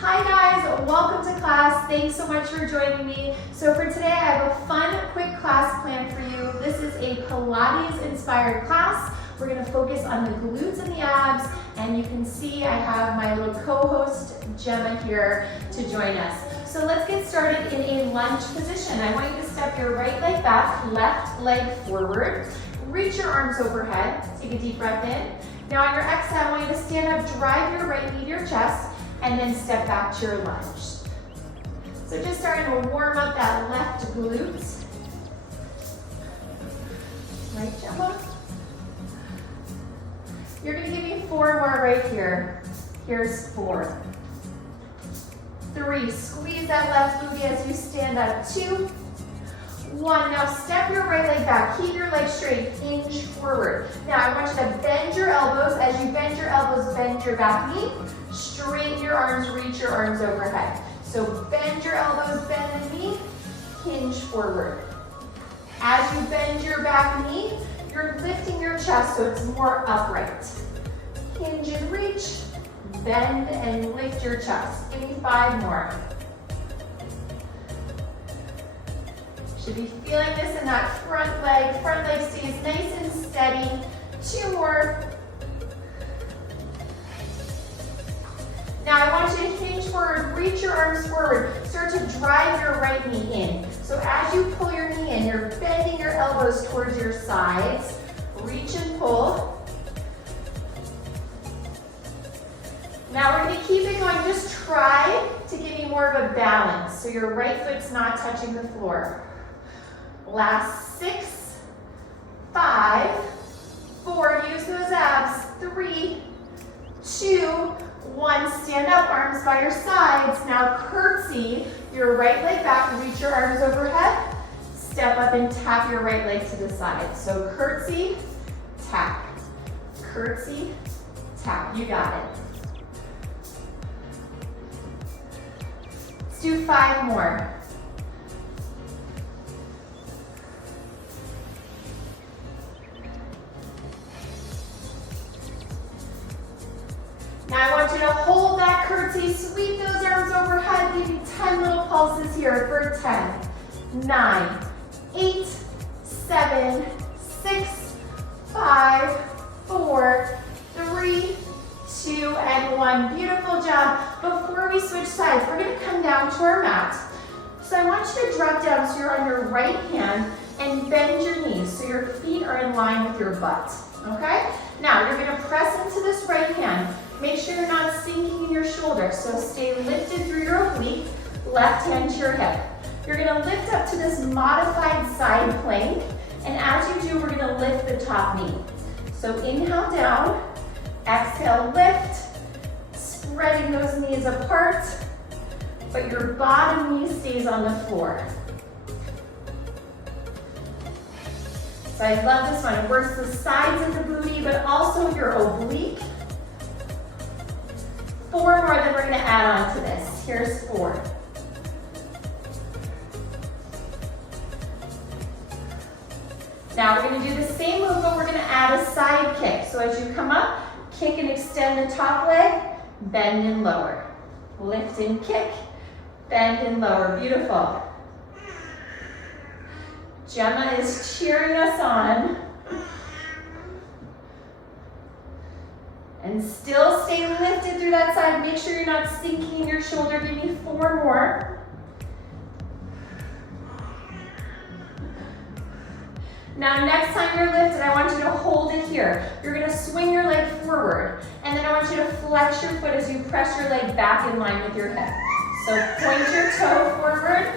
Hi guys, welcome to class. Thanks so much for joining me. So for today I have a fun, quick class planned for you. This is a Pilates inspired class. We're going to focus on the glutes and the abs, and you can see I have my little co-host Gemma here to join us. So let's get started in a lunge position. I want you to step your right leg back, left leg forward. Reach your arms overhead. Take a deep breath in. Now on your exhale, I want you to stand up, drive your right knee to your chest, and then step back to your lunge. So just starting to warm up that left glute. Right, Gemma? You're gonna give me 4 more right here. Here's 4. 3, squeeze that left booty as you stand up. 2, 1, now step your right leg back. Keep your leg straight, hinge forward. Now I want you to bend your elbows. As you bend your elbows, bend your back knee. Straighten your arms, reach your arms overhead. So bend your elbows, bend the knee, hinge forward. As you bend your back knee, you're lifting your chest so it's more upright. Hinge and reach, bend and lift your chest. Give me 5 more. Should be feeling this in that front leg. Front leg stays nice and steady. 2 more. Now I want you to hinge forward, reach your arms forward. Start to drive your right knee in. So as you pull your knee in, you're bending your elbows towards your sides. Reach and pull. Now we're going to keep it going. Just try to give you more of a balance so your right foot's not touching the floor. Last 6, 5, 4, use those abs. 3, 2, 1, stand up, arms by your sides. Now curtsy your right leg back, reach your arms overhead. Step up and tap your right leg to the side. So curtsy, tap. Curtsy, tap. You got it. Let's do 5 more. Now I want you to hold that curtsy, sweep those arms overhead, give me 10 little pulses here for 10, 9, 8, 7, 6, 5, 4, 3, 2, and 1. Beautiful job. Before we switch sides, we're going to come down to our mat. So I want you to drop down so you're on your right hand and bend your knees so your feet are in line with your butt. Okay? Now you're going to press into this right hand. Make sure you're not sinking in your shoulder, so stay lifted through your oblique, left hand to your hip. You're going to lift up to this modified side plank, and as you do, we're going to lift the top knee. So inhale down, exhale lift, spreading those knees apart, but your bottom knee stays on the floor. So I love this one. It works the sides of the booty, but also your oblique. 4 more, then we're going to add on to this. Here's 4. Now we're going to do the same move, but we're going to add a side kick. So as you come up, kick and extend the top leg, bend and lower. Lift and kick, bend and lower. Beautiful. Gemma is cheering us on. And still stay lifted through that side. Make sure you're not sinking in your shoulder. Give me 4 more. Now next time you're lifted, I want you to hold it here. You're going to swing your leg forward. And then I want you to flex your foot as you press your leg back in line with your hip. So point your toe forward,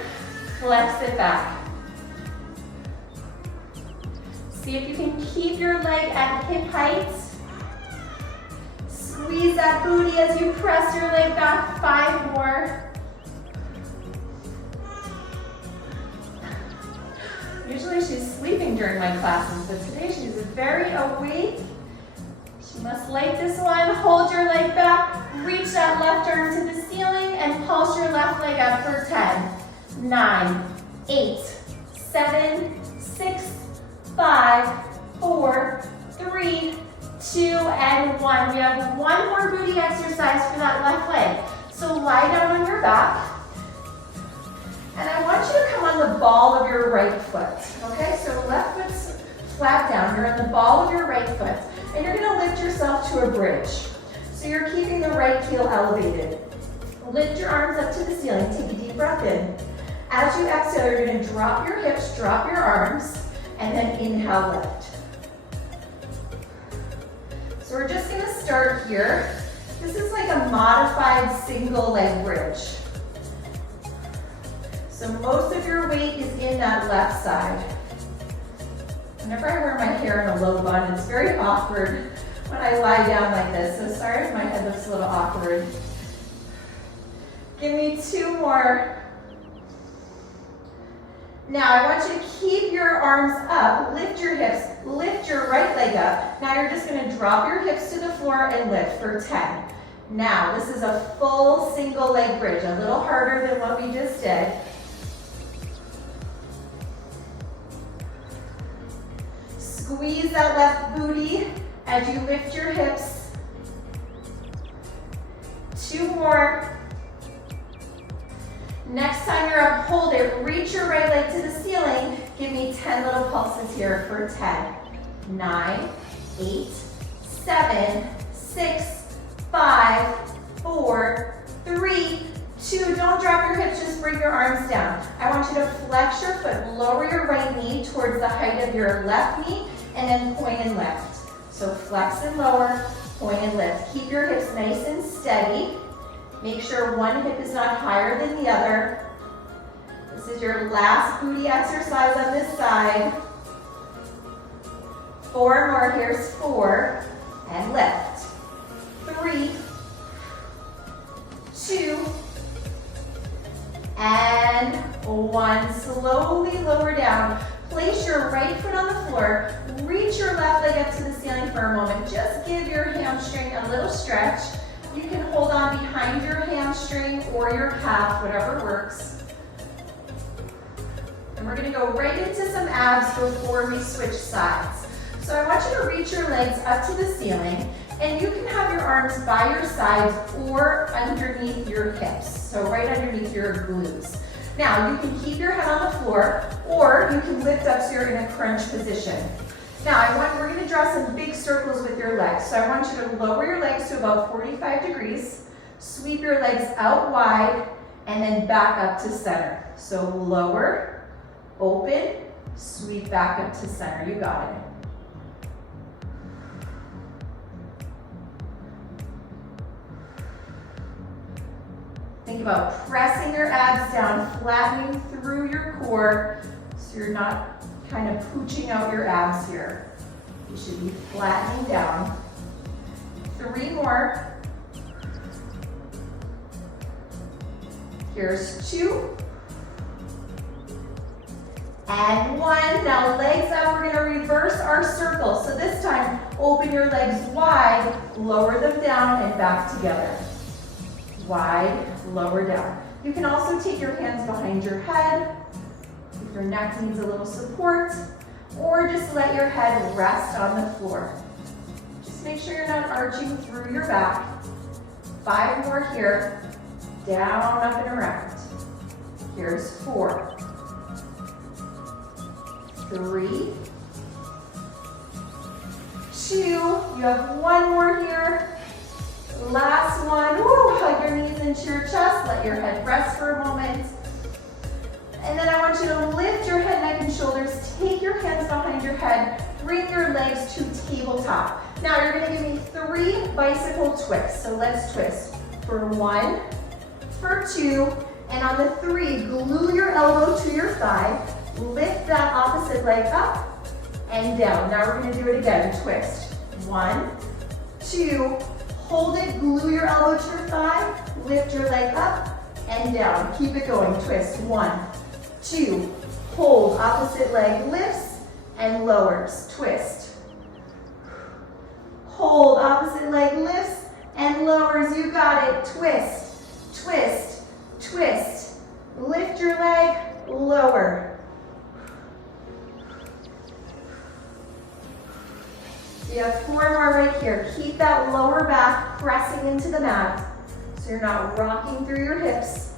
flex it back. See if you can keep your leg at hip height. Squeeze that booty as you press your leg back. 5 more. Usually she's sleeping during my classes, but today she's very awake. She must like this one. Hold your leg back. Reach that left arm to the ceiling and pulse your left leg up for 10, 9, 8, 7, 6, 5, 4, 3, 2, and 1. We have 1 more booty exercise for that left leg. So lie down your back. And I want you to come on the ball of your right foot. Okay, so left foot's flat down. You're on the ball of your right foot. And you're gonna lift yourself to a bridge. So you're keeping the right heel elevated. Lift your arms up to the ceiling. Take a deep breath in. As you exhale, you're gonna drop your hips, drop your arms, and then inhale, lift. So we're just gonna start here. This is like a modified single leg bridge. So most of your weight is in that left side. Whenever I wear my hair in a low bun, it's very awkward when I lie down like this. So sorry if my head looks a little awkward. Give me 2 more. Now I want you to keep your arms up, lift your hips, lift your right leg up. Now you're just gonna drop your hips to the floor and lift for 10. Now this is a full single leg bridge, a little harder than what we just did. Squeeze that left booty as you lift your hips. 2 more. Next time you're up, hold it. Reach your right leg to the ceiling. Give me 10 little pulses here for 10, 9, 8, 7, 6, 5, 4, 3, 2. Don't drop your hips, just bring your arms down. I want you to flex your foot, lower your right knee towards the height of your left knee, and then point and lift. So flex and lower, point and lift. Keep your hips nice and steady. Make sure one hip is not higher than the other. This is your last booty exercise on this side. 4 more, here's 4, and lift. 3, 2, and 1. Slowly lower down. Place your right foot on the floor. Reach your left leg up to the ceiling for a moment. Just give your hamstring a little stretch. You can hold on behind your hamstring or your calf, whatever works. And we're gonna go right into some abs before we switch sides. So I want you to reach your legs up to the ceiling, and you can have your arms by your sides or underneath your hips. So right underneath your glutes. Now you can keep your head on the floor, or you can lift up so you're in a crunch position. Now we're gonna draw some big circles with your legs. So I want you to lower your legs to about 45 degrees, sweep your legs out wide, and then back up to center. So lower, open, sweep back up to center. You got it. Think about pressing your abs down, flattening through your core so you're not kind of pooching out your abs here. You should be flattening down. 3 more. Here's 2. And 1. Now legs up, we're gonna reverse our circle. So this time, open your legs wide, lower them down and back together. Wide, lower down. You can also take your hands behind your head if your neck needs a little support, or just let your head rest on the floor. Just make sure you're not arching through your back. 5 more here, down, up, and around. Here's 4, 3, 2, you have 1 more here. Last one. Woo, hug your knees into your chest, let your head rest for a moment. And then I want you to lift your head, neck, and shoulders. Take your hands behind your head. Bring your legs to tabletop. Now you're gonna give me 3 bicycle twists. So let's twist for 1, for 2, and on the 3, glue your elbow to your thigh. Lift that opposite leg up and down. Now we're gonna do it again. Twist. 1, 2, hold it, glue your elbow to your thigh, lift your leg up and down. Keep it going. Twist. 1, 2, hold, opposite leg lifts and lowers. Twist. Hold, opposite leg lifts and lowers. You got it. Twist, twist, twist. Lift your leg, lower. You have 4 more right here. Keep that lower back pressing into the mat so so you're not rocking through your hips.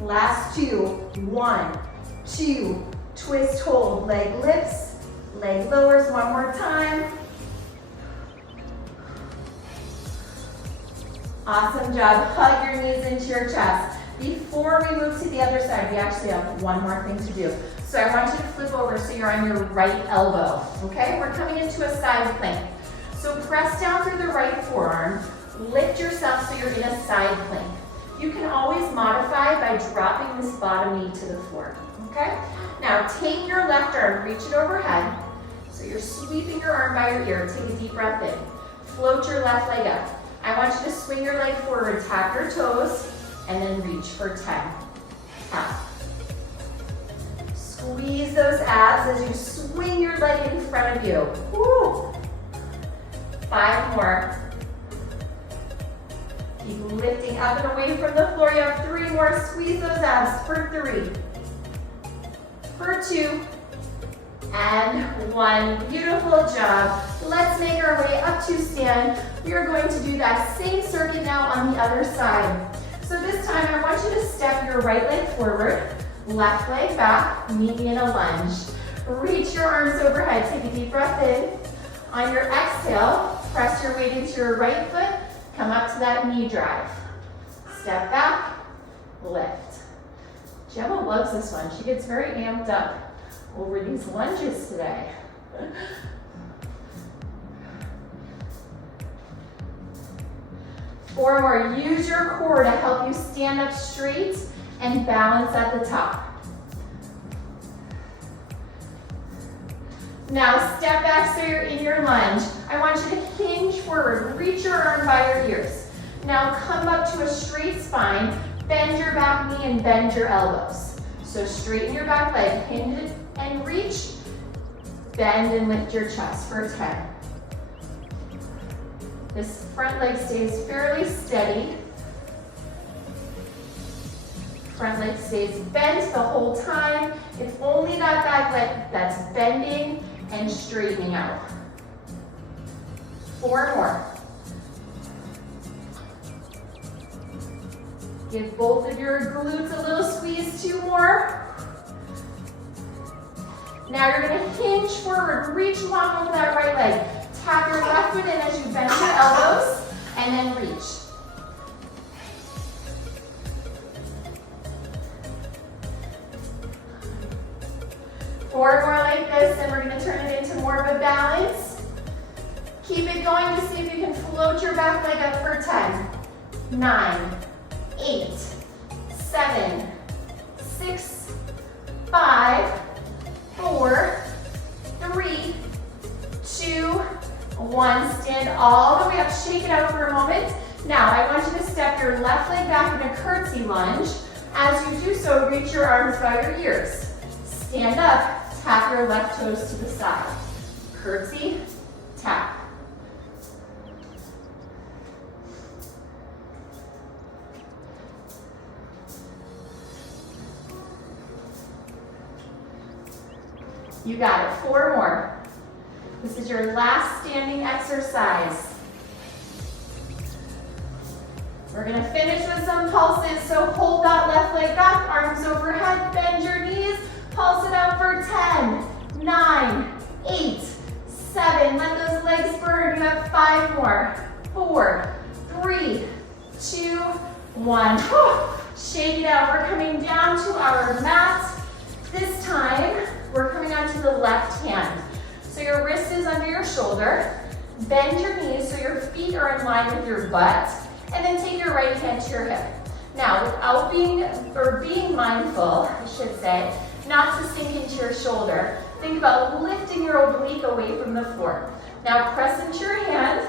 Last 2, 1, 2, twist, hold, leg lifts, leg lowers, one more time. Awesome job, hug your knees into your chest. Before we move to the other side, we actually have one more thing to do. So I want you to flip over so you're on your right elbow, okay? We're coming into a side plank. So press down through the right forearm, lift yourself so you're in a side plank. You can always modify by dropping this bottom knee to the floor, okay? Now take your left arm, reach it overhead. So you're sweeping your arm by your ear. Take a deep breath in. Float your left leg up. I want you to swing your leg forward, tap your toes, and then reach for 10. Tap. Squeeze those abs as you swing your leg in front of you. Woo. 5 more. Keep lifting up and away from the floor. You have 3 more. Squeeze those abs for 3, for 2, and 1. Beautiful job. Let's make our way up to stand. We are going to do that same circuit now on the other side. So this time I want you to step your right leg forward, left leg back, meet me in a lunge. Reach your arms overhead. Take a deep breath in. On your exhale, press your weight into your right foot. Come up to that knee drive. Step back, lift. Gemma loves this one. She gets very amped up over these lunges today. 4 more. Use your core to help you stand up straight and balance at the top. Now step back so you're in your lunge. I want you to hinge forward, reach your arm by your ears. Now come up to a straight spine, bend your back knee and bend your elbows. So straighten your back leg, hinge it and reach, bend and lift your chest for 10. This front leg stays fairly steady. Front leg stays bent the whole time. It's only that back leg that's bending and straightening out. 4 more. Give both of your glutes a little squeeze. 2 more. Now you're going to hinge forward, reach long over that right leg. Tap your left foot in as you bend your elbows, and then reach. Four more like this, and we're going to turn it into more of a balance. Keep it going to see if you can float your back leg up for 10, 9, 8, 7, 6, 5, 4, 3, 2, 1. Stand all the way up, shake it out for a moment. Now I want you to step your left leg back in a curtsy lunge. As you do so, reach your arms by your ears. Stand up, tap your left toes to the side. Curtsy, tap. You got it. 4 more. This is your last standing exercise. We're going to finish with some pulses, so hold that left leg back, arms overhead, bend your knees, pulse it out for 10, 9, 8, 7. Let those legs burn. You have 5 more. 4, 3, 2, 1. Shake it out. We're coming down to our mat. This time, we're coming onto the left hand. So your wrist is under your shoulder. Bend your knees so your feet are in line with your butt. And then take your right hand to your hip. Now, without being mindful, I should say, not to sink into your shoulder, think about lifting your oblique away from the floor. Now press into your hand,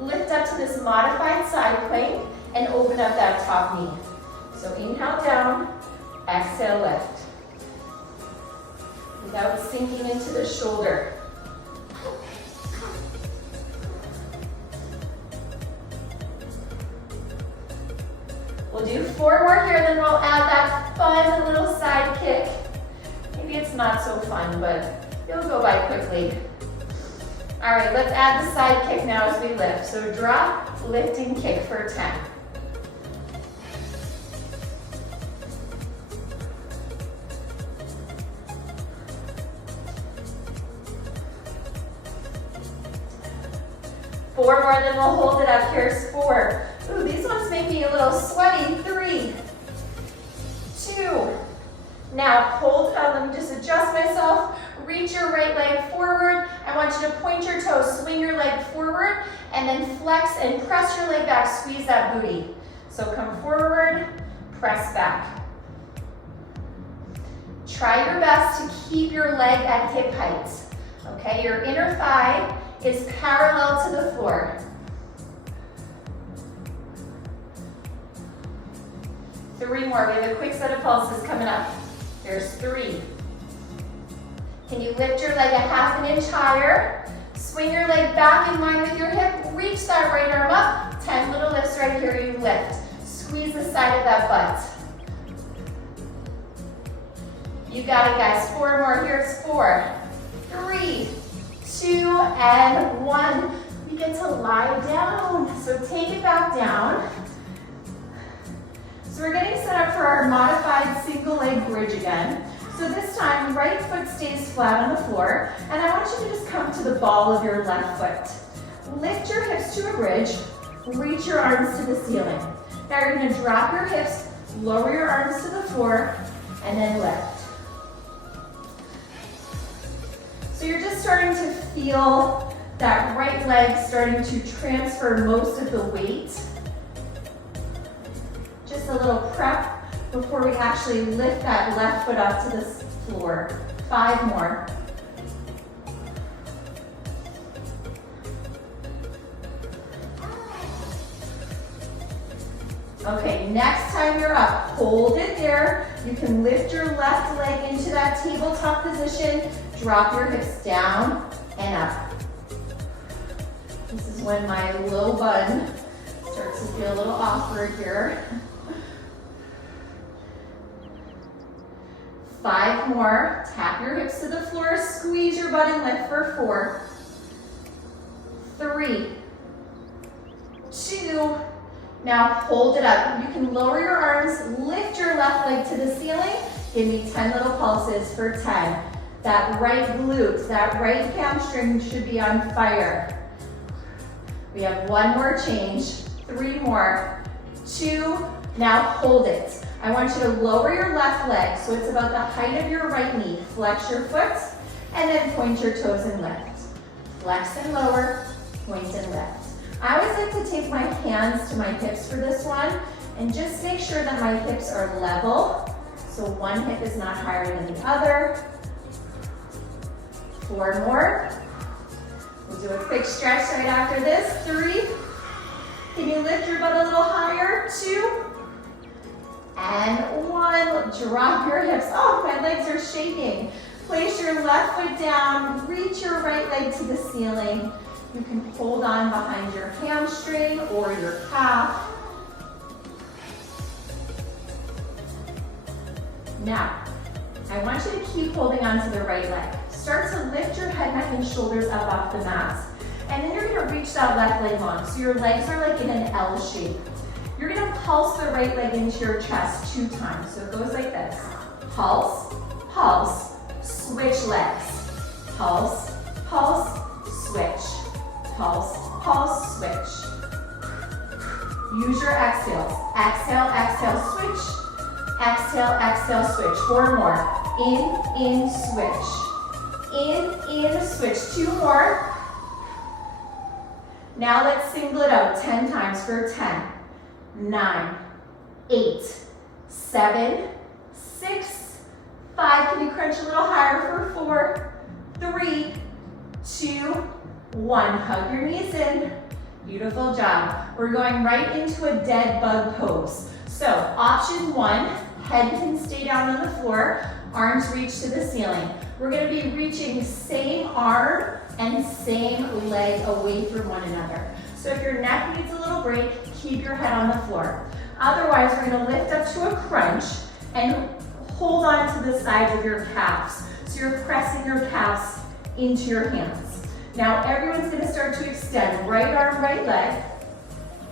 lift up to this modified side plank, and open up that top knee. So inhale down, exhale lift. Without sinking into the shoulder. We'll do 4 more here, then we'll add that fun little side kick. Maybe it's not so fun, but it'll go by quickly. All right, let's add the side kick now as we lift. So drop, lift, and kick for 10. Four more, then we'll hold it up. Here's 4. Ooh, these ones make me a little sweaty. 3, 2. Now hold it on. Let me just adjust myself. Reach your right leg forward. I want you to point your toes, swing your leg forward, and then flex and press your leg back. Squeeze that booty. So come forward, press back. Try your best to keep your leg at hip height. Okay, your inner thigh is parallel to the floor. 3 more. We have a quick set of pulses coming up. Here's 3. Can you lift your leg a ½ an inch higher? Swing your leg back in line with your hip. Reach that right arm up. 10 little lifts right here. You lift. Squeeze the side of that butt. You got it, guys. 4 more. Here's 4, 3, 2, and 1. We get to lie down. So take it back down. So we're getting set up for our modified single leg bridge again. So this time, right foot stays flat on the floor, and I want you to just come to the ball of your left foot. Lift your hips to a bridge, reach your arms to the ceiling. Now you're gonna drop your hips, lower your arms to the floor, and then lift. So you're just starting to feel that right leg starting to transfer most of the weight. Just a little prep before we actually lift that left foot up to the floor. 5 more. Okay, next time you're up, hold it there. You can lift your left leg into that tabletop position, drop your hips down and up. This is when my low bun starts to feel a little awkward here. 5 more. Tap your hips to the floor, squeeze your butt and lift for 4, 3, 2. Now hold it up. You can lower your arms, lift your left leg to the ceiling. Give me 10 little pulses for 10. That right glute, that right hamstring should be on fire. We have 1 more change, 3 more, 2. Now hold it. I want you to lower your left leg so it's about the height of your right knee. Flex your foot and then point your toes and lift. Flex and lower, point and lift. I always like to take my hands to my hips for this one and just make sure that my hips are level. So one hip is not higher than the other. 4 more. We'll do a quick stretch right after this. 3. Can you lift your butt a little higher? 2. And 1, drop your hips. Oh, my legs are shaking. Place your left foot down, reach your right leg to the ceiling. You can hold on behind your hamstring or your calf. Now, I want you to keep holding on to the right leg. Start to lift your head, neck, and shoulders up off the mat. And then you're gonna reach that left leg long. So your legs are like in an L shape. You're gonna pulse the right leg into your chest 2 times. So it goes like this. Pulse, pulse, switch legs. Pulse, pulse, switch. Pulse, pulse, switch. Use your exhales. Exhale, exhale, switch. Exhale, exhale, switch. 4 more. In, switch. In, switch. 2 more. Now let's single it out 10 times for 10. 9, 8, 7, 6, 5. Can you crunch a little higher for 4, 3, 2, 1. Hug your knees in. Beautiful job. We're going right into a dead bug pose. So option 1, head can stay down on the floor, arms reach to the ceiling. We're going to be reaching same arm and same leg away from one another. So if your neck needs a little break, keep your head on the floor. Otherwise, we're going to lift up to a crunch and hold on to the sides of your calves. So you're pressing your calves into your hands. Now everyone's gonna start to extend. Right arm, right leg.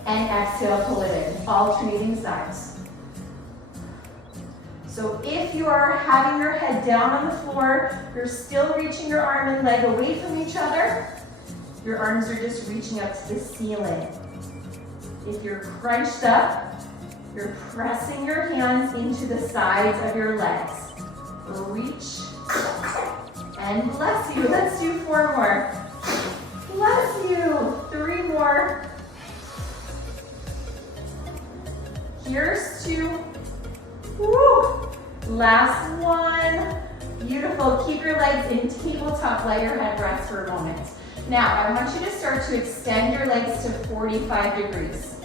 And exhale, pull it in. Alternating sides. So if you are having your head down on the floor, you're still reaching your arm and leg away from each other. Your arms are just reaching up to the ceiling. If you're crunched up, you're pressing your hands into the sides of your legs. Reach and bless you. Let's do 4 more. Bless you. 3 more. Here's 2. Woo. Last one. Beautiful. Keep your legs in tabletop. Let your head rest for a moment. Now, I want you to start to extend your legs to 45 degrees.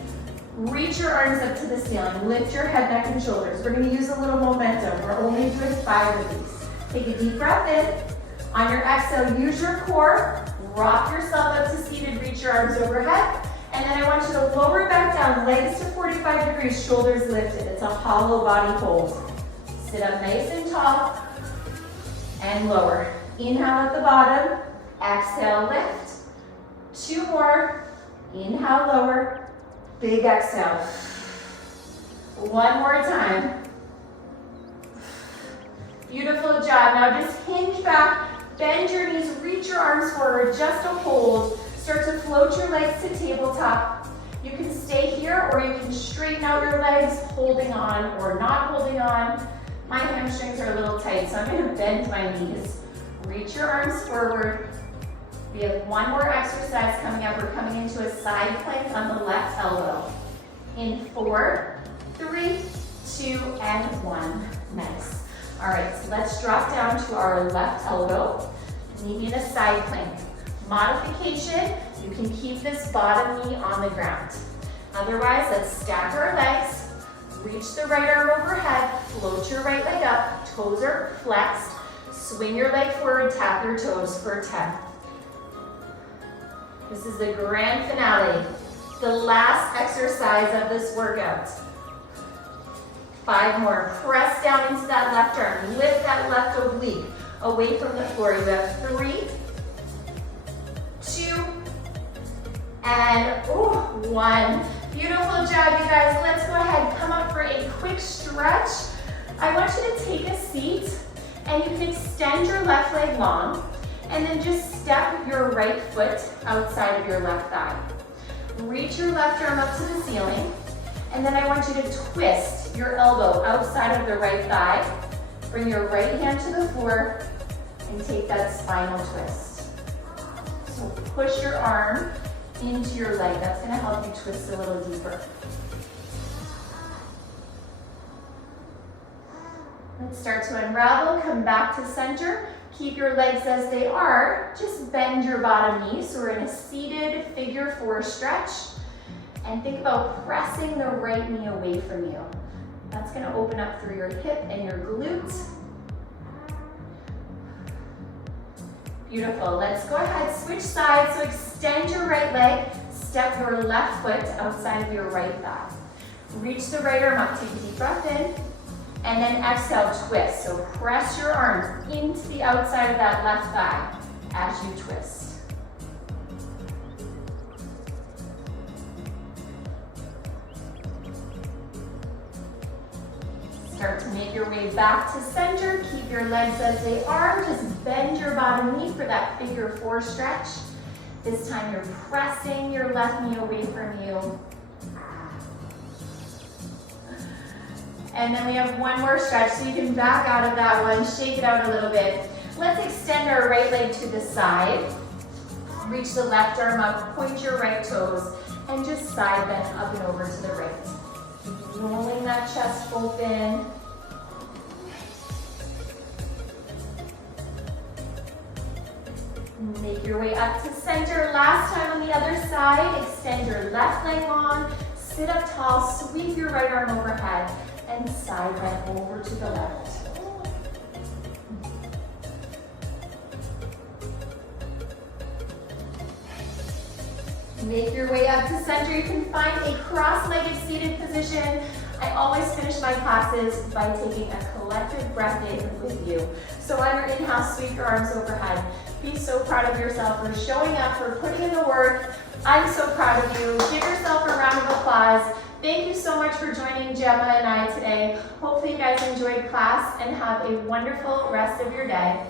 Reach your arms up to the ceiling. Lift your head, neck, and shoulders. We're going to use a little momentum. We're only doing 5 of these. Take a deep breath in. On your exhale, use your core. Rock yourself up to seated. Reach your arms overhead. And then I want you to lower back down, legs to 45 degrees, shoulders lifted. It's a hollow body hold. Sit up nice and tall and lower. Inhale at the bottom, exhale, lift. 2 more. Inhale, lower. Big exhale. 1 more time. Beautiful job. Now just hinge back, bend your knees, reach your arms forward, just a hold. Start to float your legs to tabletop. You can stay here or you can straighten out your legs, holding on or not holding on. My hamstrings are a little tight, so I'm going to bend my knees. Reach your arms forward. We have 1 more exercise coming up. We're coming into a side plank on the left elbow. In 4, 3, 2, and 1. Nice. All right, so let's drop down to our left elbow. Maybe in a side plank. Modification, you can keep this bottom knee on the ground. Otherwise, let's stack our legs, reach the right arm overhead, float your right leg up, toes are flexed, swing your leg forward, tap your toes for 10. This is the grand finale, the last exercise of this workout. 5 more, press down into that left arm, lift that left oblique away from the floor. You have 3, 2, and 1. Beautiful job, you guys. Let's go ahead, come up for a quick stretch. I want you to take a seat and you can extend your left leg long and then just step your right foot outside of your left thigh. Reach your left arm up to the ceiling and then I want you to twist your elbow outside of the right thigh. Bring your right hand to the floor and take that spinal twist. So push your arm into your leg. That's going to help you twist a little deeper. Let's start to unravel. Come back to center. Keep your legs as they are. Just bend your bottom knee. So we're in a seated figure 4 stretch. And think about pressing the right knee away from you. That's going to open up through your hip and your glute. Beautiful. Let's go ahead, switch sides. So extend your right leg, step your left foot outside of your right thigh. Reach the right arm up, take a deep breath in, and then exhale, twist. So press your arms into the outside of that left thigh as you twist. Start to make your way back to center. Keep your legs as they are. Just bend your bottom knee for that figure 4 stretch. This time you're pressing your left knee away from you. And then we have 1 more stretch, so you can back out of that one, shake it out a little bit. Let's extend our right leg to the side. Reach the left arm up, point your right toes, and just side bend up and over to the right. Rolling that chest open. Make your way up to center. Last time on the other side, extend your left leg long, sit up tall, sweep your right arm overhead, and side bend over to the left. Make your way up to center. You can find a cross-legged seated position. I always finish my classes by taking a collective breath in with you. So on your inhale, sweep your arms overhead. Be so proud of yourself for showing up, for putting in the work. I'm so proud of you. Give yourself a round of applause. Thank you so much for joining Gemma and I today. Hopefully you guys enjoyed class and have a wonderful rest of your day.